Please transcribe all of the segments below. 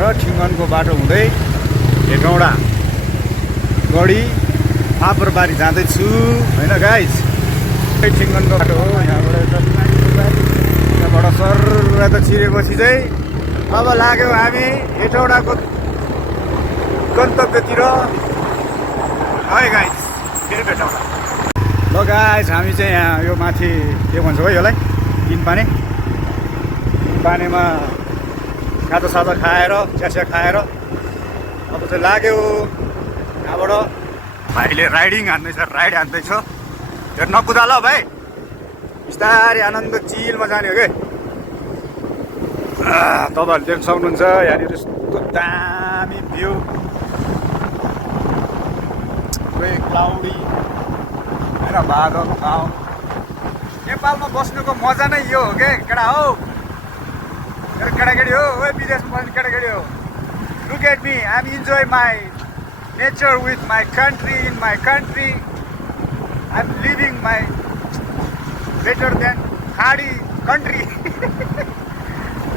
र ठिङ्गनको बाटो हुँदै हेटौँडा गढी फापरबारी जाँदैछु होइन गाइज। ठिङ्गनको बाटो हो, यहाँबाट सर त छिरेपछि चाहिँ अब लाग्यौँ हामी हेटौँडाको गन्तव्यतिर है गाइज। फेरि भेटौँ ल गाइज। हामी चाहिँ यहाँ यो माथि के भन्छ है यसलाई पानीमा खाजा साजा खाएर चिया खाएर अब चाहिँ लाग्यो यहाँबाट। भाइले राइड हान्दैछ। हेर नकुदा ल भाइ, बिस्तारै आनन्द चिलमा जाने हो कि। तपाईँहरूले देख्न सक्नुहुन्छ यहाँनिर यस्तो दामी भ्यू, पुरै क्लाउडी होइन, बादल गाउँ। नेपालमा बस्नुको मजा नै यो हो के केटा हो, केटाकेटी हो, विदेशमा बस्ने केटाकेटी हो। Look at me, I am enjoy my nature with my country. In my country I am living my better than खाडी country.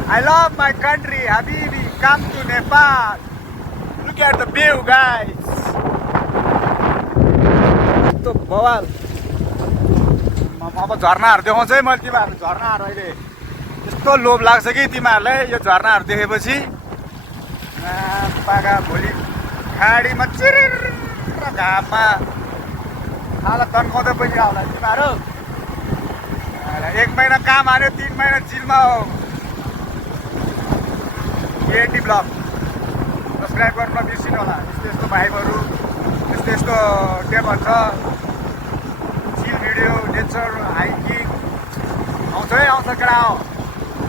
I love my country, Habibi. Come to Nepal. Look at the view, guys. तो बवाल। अब झर्नाहरू देखाउँछ है मैले तिमीहरू। झर्नाहरू अहिले यस्तो लोभ लाग्छ कि तिमीहरूलाई यो झर्नाहरू देखेपछि। पाका भोलि खाडीमा चिरिर घाममा खाला तन्काउँदै पनि आउला तिमीहरू। 1 महिना काम हाल्यो, 3 महिना जिलमा हो। एटी ब्लग सब्सक्राइब गर्न नबिर्सिनु होला। यस्तो भाइबहरू, यस्तो टेबल छ, चिल भिडियो, नेचर, हाइकिङ आउँछ है आउँछ केटा हो।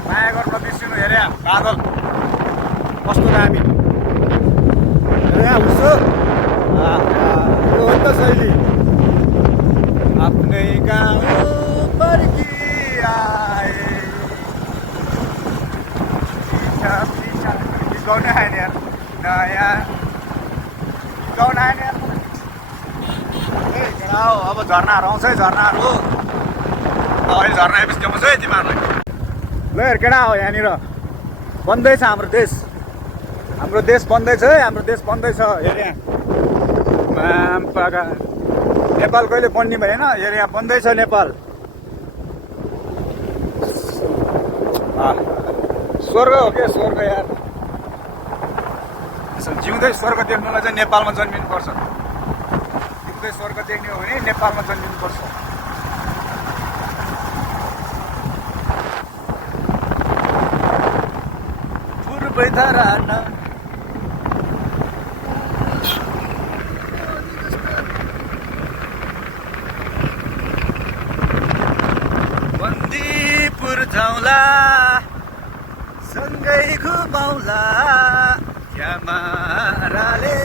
माया गर्न नबिर्सिनु। हेरे बादल कस्तो दामी, यहाँ उसो यो हो नि त शैली। आफ्नै गाउँ फर्किआए गाउन आएन यार, नयाँ गाउन आएन यार। अब झर्नाहरू आउँछ है, झर्नाहरू अहिले झर्ना आएपछि देखाउँछ है तिमीहरूलाई। ल हेर केटा हो, यहाँनिर बन्दैछ हाम्रो देश बन्दैछ है, हाम्रो देश बन्दैछ। हेर यहाँ पाका नेपाल कहिले बन्ने भएन। हेर यहाँ बन्दैछ नेपाल। स्वर्ग हो क्या स्वर्ग यार। जिउँदै स्वर्ग देख्नुलाई चाहिँ नेपालमा जन्मिनुपर्छ। जिउँदै स्वर्ग देख्ने हो भने नेपालमा जन्मिनुपर्छ। पूर्वै धराना बन्दीपुर जाउँला, सँगै घुमाउला, क्यामेराले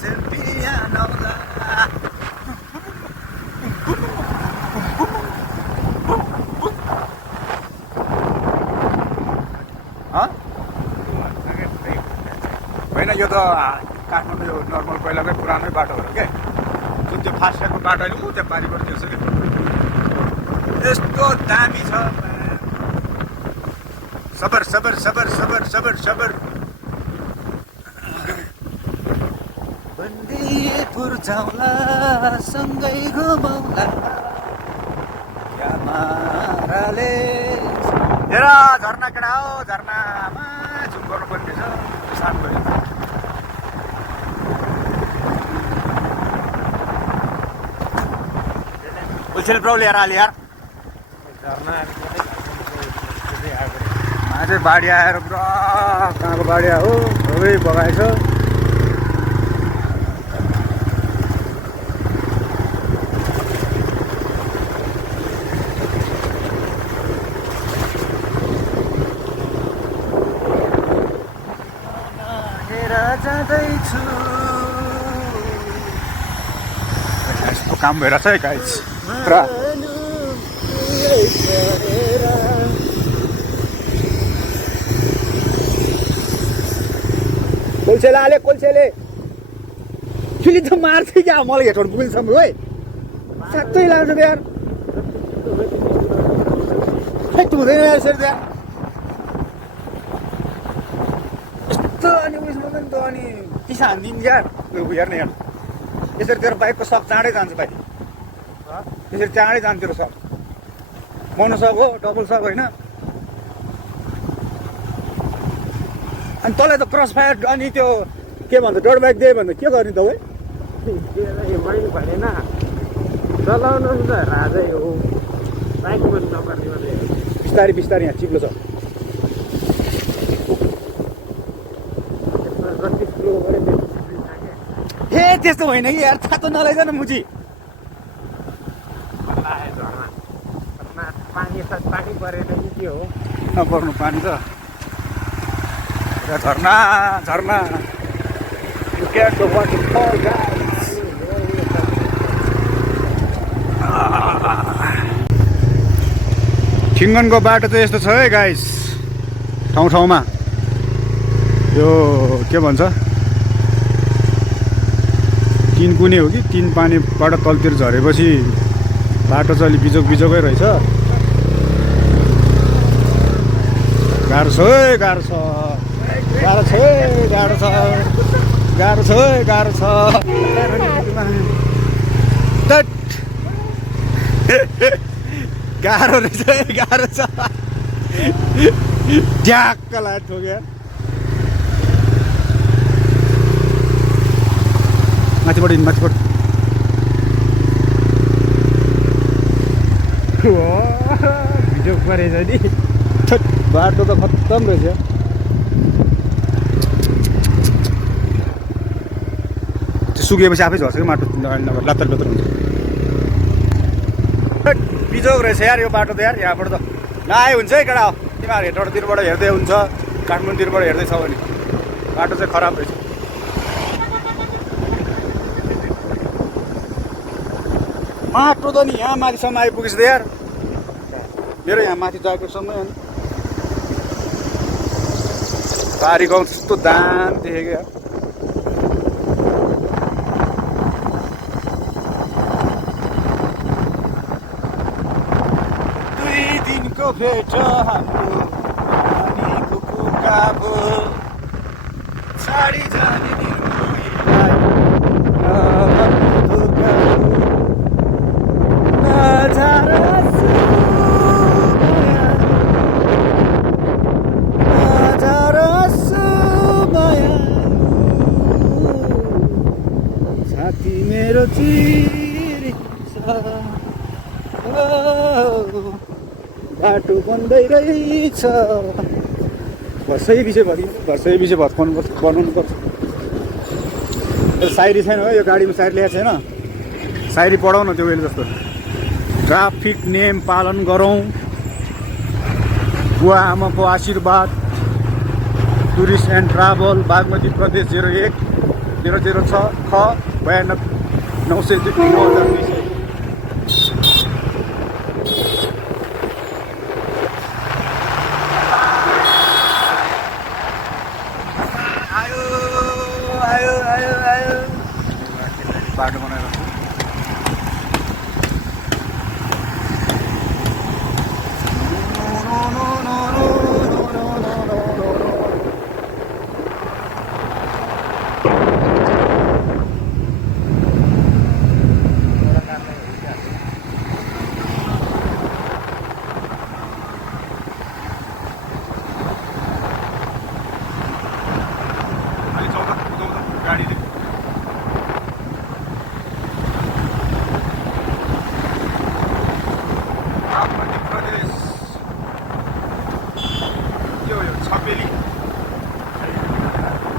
सेल्फी आउला। होइन यो त काठमाडौँ यो नर्मल पहिलाकै पुरानै बाटोहरू के, जुन त्यो फास्टको बाटो अहिले ऊ त्यहाँ पारिबाट दिउँछ कि यस्तो दामी छ। सबर सबर सबर सबर सबर सबर। बन्दीपुर जाउँला, सँगै घुमाउला, क्यामेराले। हेर झर्ना केटा हो, झर्नामा झुम गर्नु पर्ने छ। सानो भयो होलसेल ब्रो लिएर आले यार। अझै बाढी आएर पुरा कहाँको बाढी हो, सबै बगाएछ। जाँदैछु यस्तो काम भइरहेछ है गाइस पुरा। कोल्सेले आले, कोल्सेले चुली त मार्थे क्या मलाई हेटौँडा पुगिसम्म है। साँच्चै लाग्छ यार, खै हुँदैन यार यसरी यार। यस्तो बाटो अनि पिसा हानिदिन्छ यार हेर्ने हेर्नु यसरी तेरो बाइकको सक चाँडै जान्छ भाइ यसरी चाँडै जान्छ तेरो सक मोनो सक हो डबल सक होइन अनि तँलाई त क्रस फायर अनि त्यो के भन्छ डट बाइक दियो भने के गर्ने त है मैले भनेन चलाउनु त राजै हो बाइक पनि नपर्ने मात्रै बिस्तारै बिस्तारै यहाँ चिप्लो छ जति स्लो गऱ्यो ए त्यस्तो होइन कि यार थातो नलैजा न मुची पानी परेन कि के हो नपर्नु पानी त झर्ना झर्ना ठिङ्गनको बाटो चाहिँ यस्तो छ है गाइस ठाउँ ठाउँमा यो के भन्छ तिन कुने हो कि तिन पानीबाट तलतिर झरेपछि बाटो चाहिँ अलिक बिजोग बिजोगै रहेछ गाह्रो छ है गाह्रो छ गाह्रो छ है गाह्रो छ गाह्रो छ है गाह्रो छ गाह्रो रहेछ है गाह्रो छ ट्याक्क लाग्यो क्या माथिबाट माथिबाट भिडियो परेछ नि बाटो त खत्तम रहेछ त्यो सुकेपछि आफै झर्छ कि माटो लात्तर लात्तर हुन्छ बिजोग रहेछ यार यो बाटो त यार यहाँबाट त नआए हुन्छ है केटा तिमीहरू हेटौँडातिरबाट हेर्दै हुन्छ काठमाडौँतिरबाट हेर्दैछ भने बाटो चाहिँ खराब रहेछ माटो त नि यहाँ माथिसम्म आइपुगेछ त यार मेरो यहाँ माथि जाकेटसम्म अनि पारी गाउँ त्यस्तो दाम देखेको यार दुई दिनको भेट हाम्रो नानीको कुकाको साडी जाने मेरो बाटो बन्दै रहेछ भर्सै विषय बनाउनु पर्छ सायरी छैन हो यो गाडीमा सायरी ल्याएको छैन सायरी पढाउ न त्यो उहिले जस्तो ट्राफिक नियम पालन गरौँ बुवा आमाको आशीर्वाद टुरिस्ट एन्ड ट्राभल बागमती प्रदेश 01 006 ख 92 900 9200 बाटो बनाएर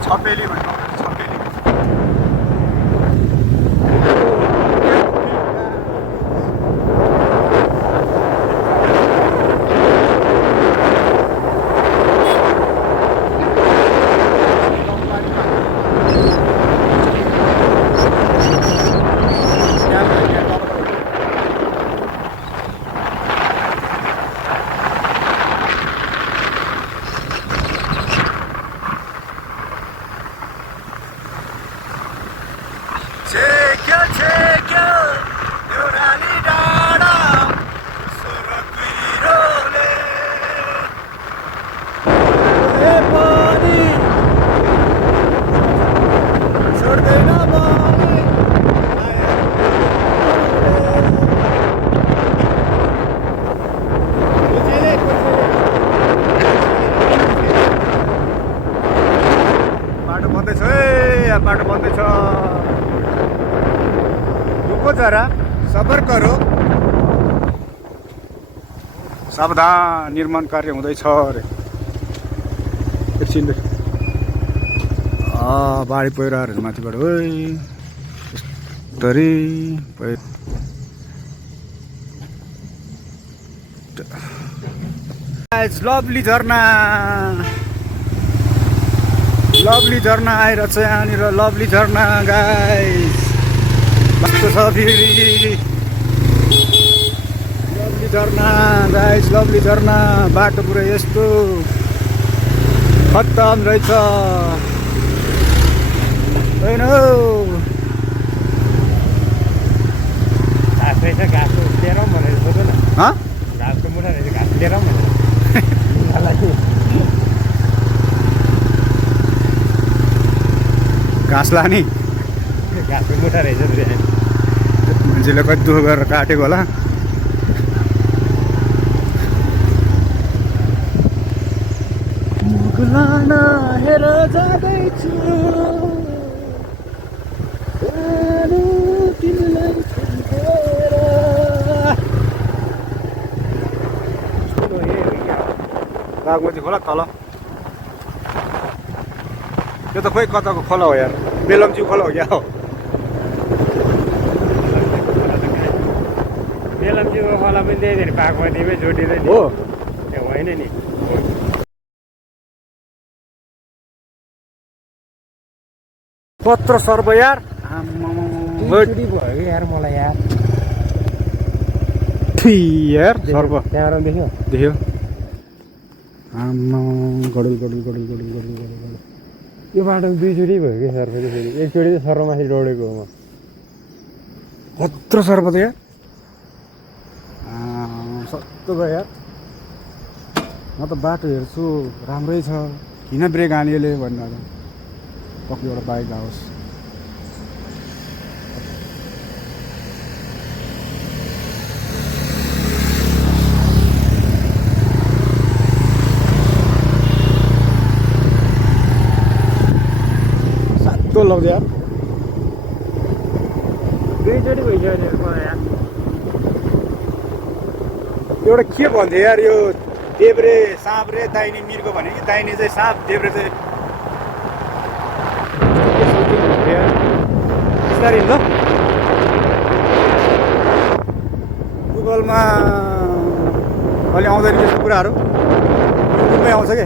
छपेली भन्नु छपेली बाटो बन्दैछ है, यहाँ बाटो बन्दैछ। रुको जरा, सबर करो। सावधान, निर्माण कार्य हुँदैछ अरे। एकछिन बाढी पहिरोहरू माथिबाट तरी लभली झरना, लभली झरना आइरहेछ यहाँनिर। लभली झरना गाइस, कस्तो छ फेरि लभली झरना गाइस, लभली झरना। बाटो पुरै यस्तो खत्तम रहेछ होइन हौ। घाँस रहेछ, घाँस लिएर आउँ भनेर सोध्नु न। घाँसको मुठा रहेछ, घाँस लिएर आउँ भनेर। घाँस लाने घाँसको मुठा रहेछ मान्छेले कति दुःख गरेर काटेको होला। मुगलाना हेर जाँदैछु तिमीलाई छुएर। बागमती खोला तल, यो त खोइ कताको खोला हो यार, बेलम्ची खोला हो क्या हो? बेलम्चीको खोला पनि त्यही धेरै बागमतीमै जोडिँदै हो त्यो होइन नि। पत्र सर्व यार, चोरी भयो कि यार मलाई यार। यार सर्व त्यहाँबाट देख्यो देख्यो। आम्मा गडुल गडुल गडुल गडुल गडुल गडुल। यो बाटो दुईचोटि भयो कि सर्फ चाहिँ फेरि। एकचोटि चाहिँ सर्वमाथि डढेको हो म। कत्रो सर्व त यार, सक्दो भयो यार। म त बाटो हेर्छु राम्रै छ, किन ब्रेक हाल्यो भन्नु पक्कै एउटा बाइक आओस्। सातो लग्यो यार, दुईचोटि भइसक्यो नि मलाई यार। एउटा के भन्थ्यो यार, यो देब्रे साँप रे दाहिने मिर्गो भने कि दाहिने चाहिँ साँप, देब्रे चाहिँ बिस्तारै ल। गुगलमा अहिले आउँदैन यस्तो कुराहरू, युट्युबमै आउँछ कि।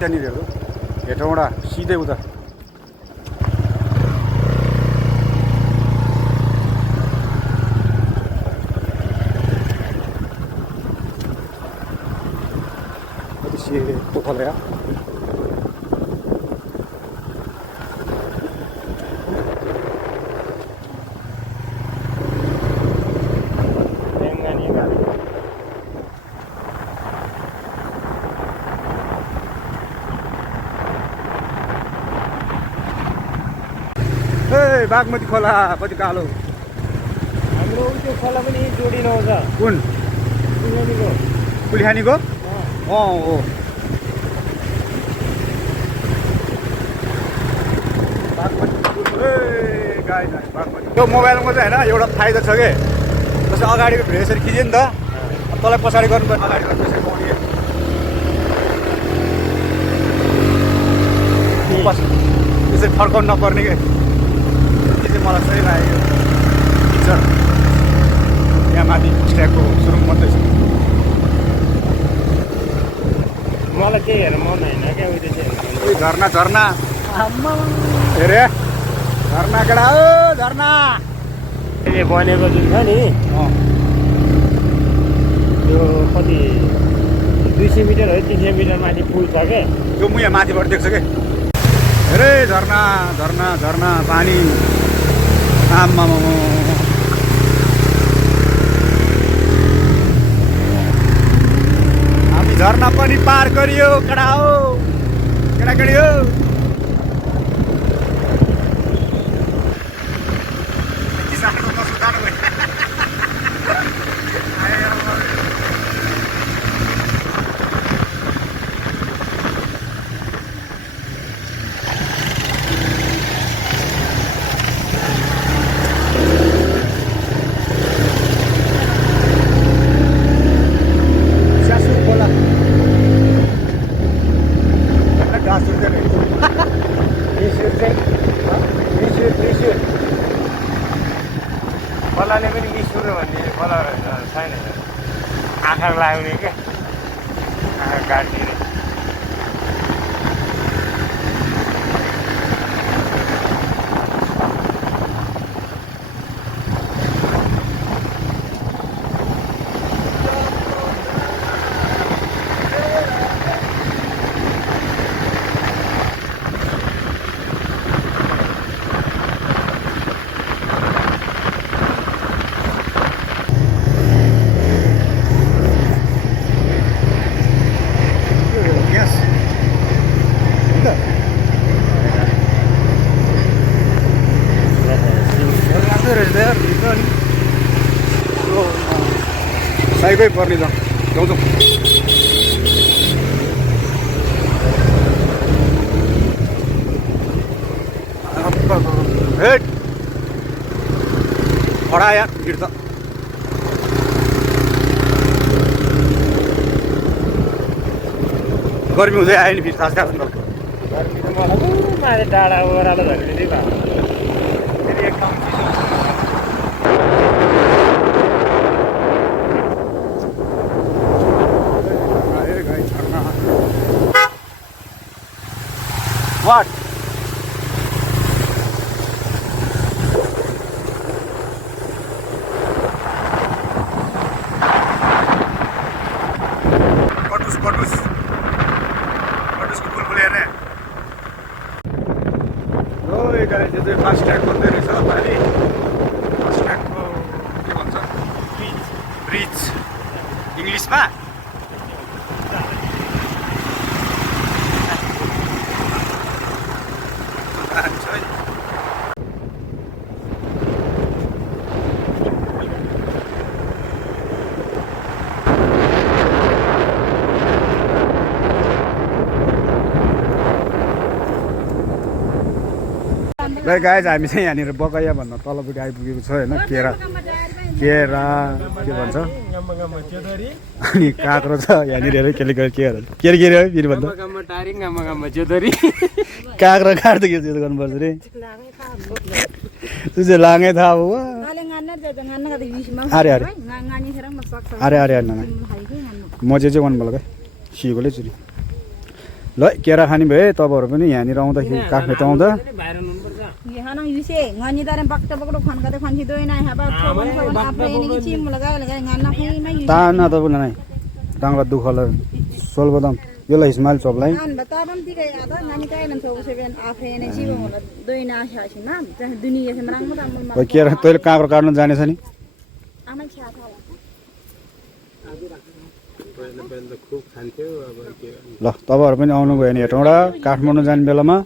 त्यहाँनिर हेर्नु हेटौँडा सिधै उता। कति सेतो खोला यार। ए बागमती खोला कति कालो। हाम्रो त्यो खोला पनि जोडिन आउँछ। कुन कुल्यानीको? कुल्हानीको? हो बागमती। ए गाई बागमती। त्यो मोबाइलमा चाहिँ होइन एउटा फाइदा छ कि, जस्तै अगाडिको भिडियो यसरी खिच्यो नि त, तँलाई पछाडि गर्नुपर्छ, अगाडि गर्नु यसरी पाउने यसरी फर्काउनु नपर्ने कि। मलाई सही लाग्यो पिक्चर। यहाँ माथि स्ट्याकको सुरुङ बन्दैछ। मलाई केही हेर्नु मन होइन क्या, उयो चाहिँ हेर्नु। झर्ना झर्ना हेरे झर्ना केटा ओ झर्ना। अहिले बनेको जुन छ नि त्यो कति 200 मिटर है 300 मिटर माथि पुल छ क्या। त्यो म यहाँ माथिबाट देख्छ कि। हेरे झर्ना झर्ना झर्ना पानी। आम्मा हामी झरना पनि पार गरियो केटा हो केटाकेटी हो किसानको नसुताउनु भयो बल्लाले पनि मिसुरो भन्ने बल्ल छैन आँखा लाग्ने क्या आँखा काट्ने साइकै पर्ने त जाउँ हेट खडा यार भिड त गर्मी हुँदै आयो नि फेरि थाहा छ गर्मी त मलाई डाँडा ओह्रालो झर्ने त्यही भयो फेरि एक ठाउँ What? Kotus को बुलबुल हेर्ने हो यो गाडी चाहिँ फास्ट ट्र्याक भन्दै रहेछ पानी फास्ट ट्र्याकको के भन्छ ब्रिज इङ्ग्लिसमा ल गाइज हामी चाहिँ यहाँनिर बकैया भन्दा तलपट्टि आइपुगेको छ होइन केरा के भन्छ अनि काँक्रो छ यहाँनिर हेर केले के है फेरि भन्दा काँक्रो काट्दै के गर्नुपर्छ रे तुझे लाङै थाहा हो अरे अरे अरे अरे अरे म चाहिँ गर्नु बोल सिकोले चुरी ल केरा खाने भए तपाईँहरू पनि यहाँनिर आउँदाखेरि काठमाडौँ आउँदा ताना तपाईँलाई नै टाङ्ला दुःखलाई सोलबदाम यसलाई हिस्माइल चोपलाई केरा तैँले काँक्रो काट्नु जानेछ नि ल तपाईँहरू पनि आउनुभयो भने हेटौँडा काठमाडौँ जाने बेलामा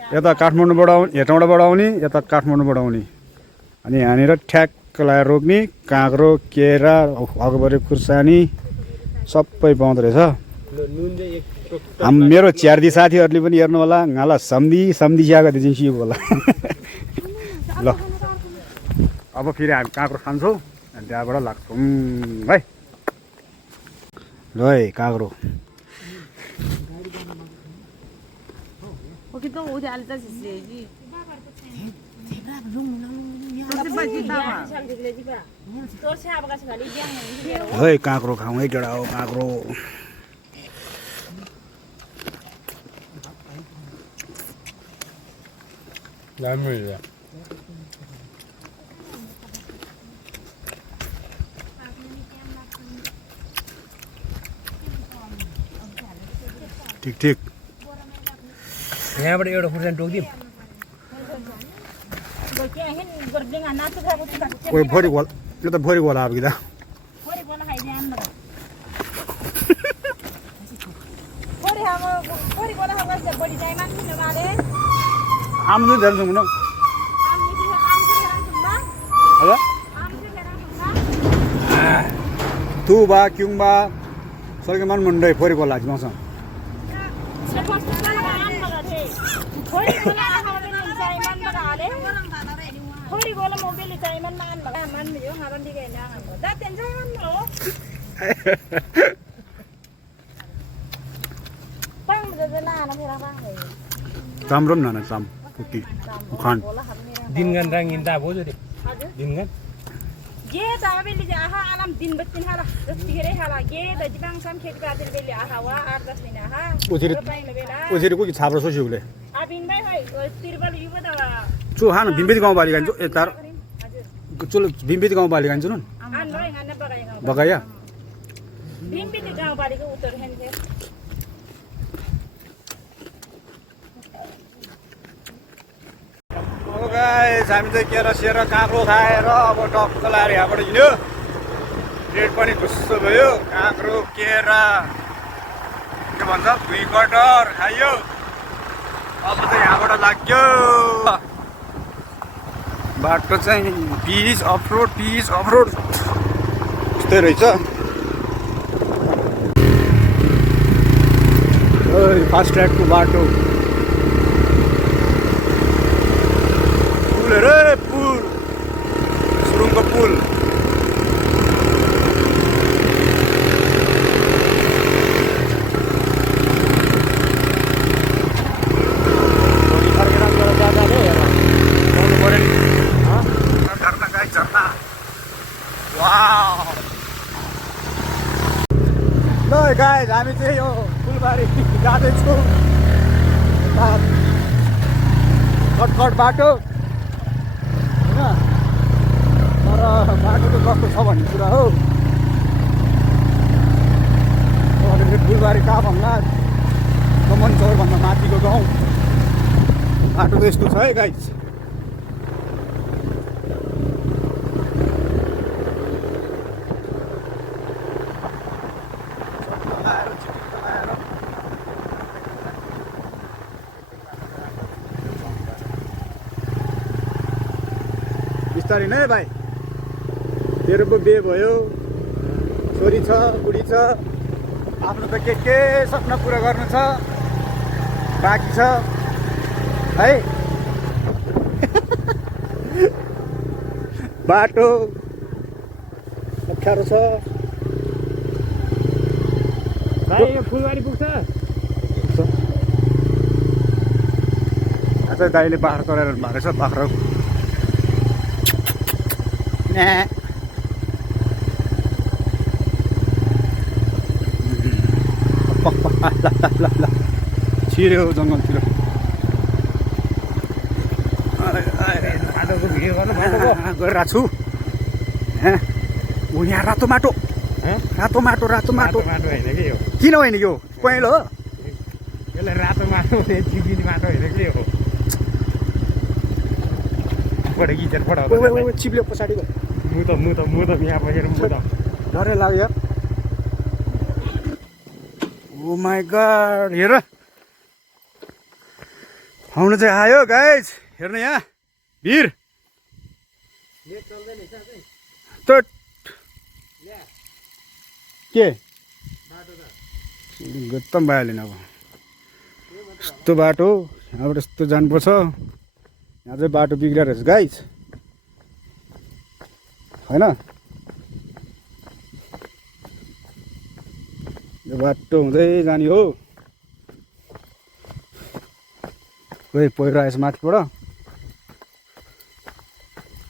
यता काठमाडौँबाट हेटौँडाबाट आउने यता काठमाडौँबाट आउने अनि यहाँनिर ठ्याक्क लगाएर रोक्ने काँक्रो केरा अगबरे खुर्सानी सबै पाउँदो रहेछ मेरो च्यार्दी साथीहरूले पनि हेर्नु होला गाला सम्धी चिया गरिदिन्छ यो होला ल अब फेरि हामी काँक्रो खान्छौँ अनि त्यहाँबाट लाग्छौँ है ल है काँक्रो है काँक्रो खाउँ है केटा हो काँक्रो ठिक ठिक यहाँबाट एउटा खुर्सानी टोकिदिउँ भोलि यो त भोलि होला अब कि त आम्नु धेरै जाउँ न हजुर तुबा क्युङबा सरगमान मुन्डै फोरी बोला मौसम राम्रो न चाम कुकी खान दिनगन रंगीन दा बोझो दे दिनगन ये दाबेली आहा आलम दिन बत्तीन हाला रस्तिगरे हाला ये दजिबांग साम खेती बातिर बेली आहा वा 8-10 दिन आहा उजिरे कुकी छाप्रो सोसिउले आबिन भाइ भाइ तिरबल युवा दवा चु हान बिम्बित गाउँ बाली गान्छु ए तार चुल बिम्बित गाउँ बाली गान्छु न आन भाइ गान बगाया बगाया बिम्बित गाउँ बालीको उत्तर हेन्थे गाइस हामी चाहिँ केरा सेरा काँक्रो खाएर अब टक्क लाएर यहाँबाट हिँड्यो रेट पनि खुस्सो भयो काँक्रो केरा के भन्छ भुइँ कटर खाइयो अब चाहिँ यहाँबाट लाग्यो बाटो चाहिँ पिच अफरोड यस्तै रहेछ फास्ट ट्र्याकको बाटो पुल रे पुल सुरुङको पुल ल गाइस हामी चाहिँ यो फुलबारी जाँदैछौँ कटकट बाटो होइन तर बाटो त कस्तो छ भन्ने कुरा हो फुलबारी कहाँ भन्दा कमन चौरभन्दा माथिको गाउँ बाटो त यस्तो छ है गाइस बिस्तारै नै भाइ तेरो पो बिहे भयो छोरी छ बुढी छ आफ्नो त के सपना पुरा गर्नु छ बाँकी छ है बाटो अप्ठ्यारो छ भाइ यो फुलबारी पुग्छ अझै दाइले बाख्रा चराएर भएको छ बाख्रा छिर्यो जङ्गलतिर बाटोको भिडियो गर्नु बाटोको गरिरहेको छु ऊ यहाँ रातो माटो रातो माटो माटो माटो होइन कि हो किन होइन कि हो पहेँलो हो यसलाई रातो माटो चिपिने माटो होइन के हो पढे गीत पढाउ चिप्ल्यो पछाडि म त यहाँ बसेर म त डरै लाग्यो यार ओ माई गॉड हेर आउनु चाहिँ आयो गाइज हेर्नु यहाँ भिर के गत्तम भइहाल्यो अब यस्तो बाटो यहाँबाट यस्तो जानुपर्छ यहाँ चाहिँ बाटो बिग्रेर रहेछ गाइज होइन यो बाटो हुँदै जाने हो खोइ पहिरो आएछ माथिबाट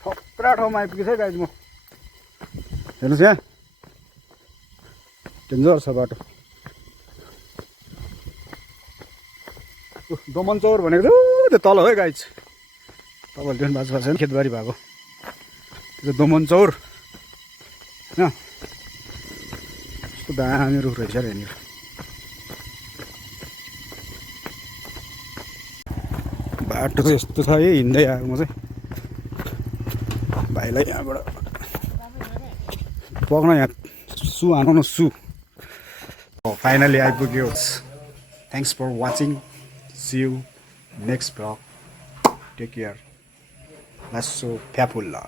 खतरा ठाउँमा आइपुगेछ है गाइज म हेर्नुहोस् यहाँ डेन्जर छ बाटो दोमन चौर भनेको त्यो तल है गाइज तपाईँले देख्नु भएको छैन खेतबारी भएको त्यो दोमन चौर होइन कस्तो दामी रुख रहेछ र यहाँनिर बाटो चाहिँ यस्तो छ है हिँड्दै आएको म चाहिँ भाइलाई यहाँबाट पक्न यहाँ सु हानु न सु फाइनली आइपुग्यो thanks for watching see you next blog take care लासो फ्याफुल्ला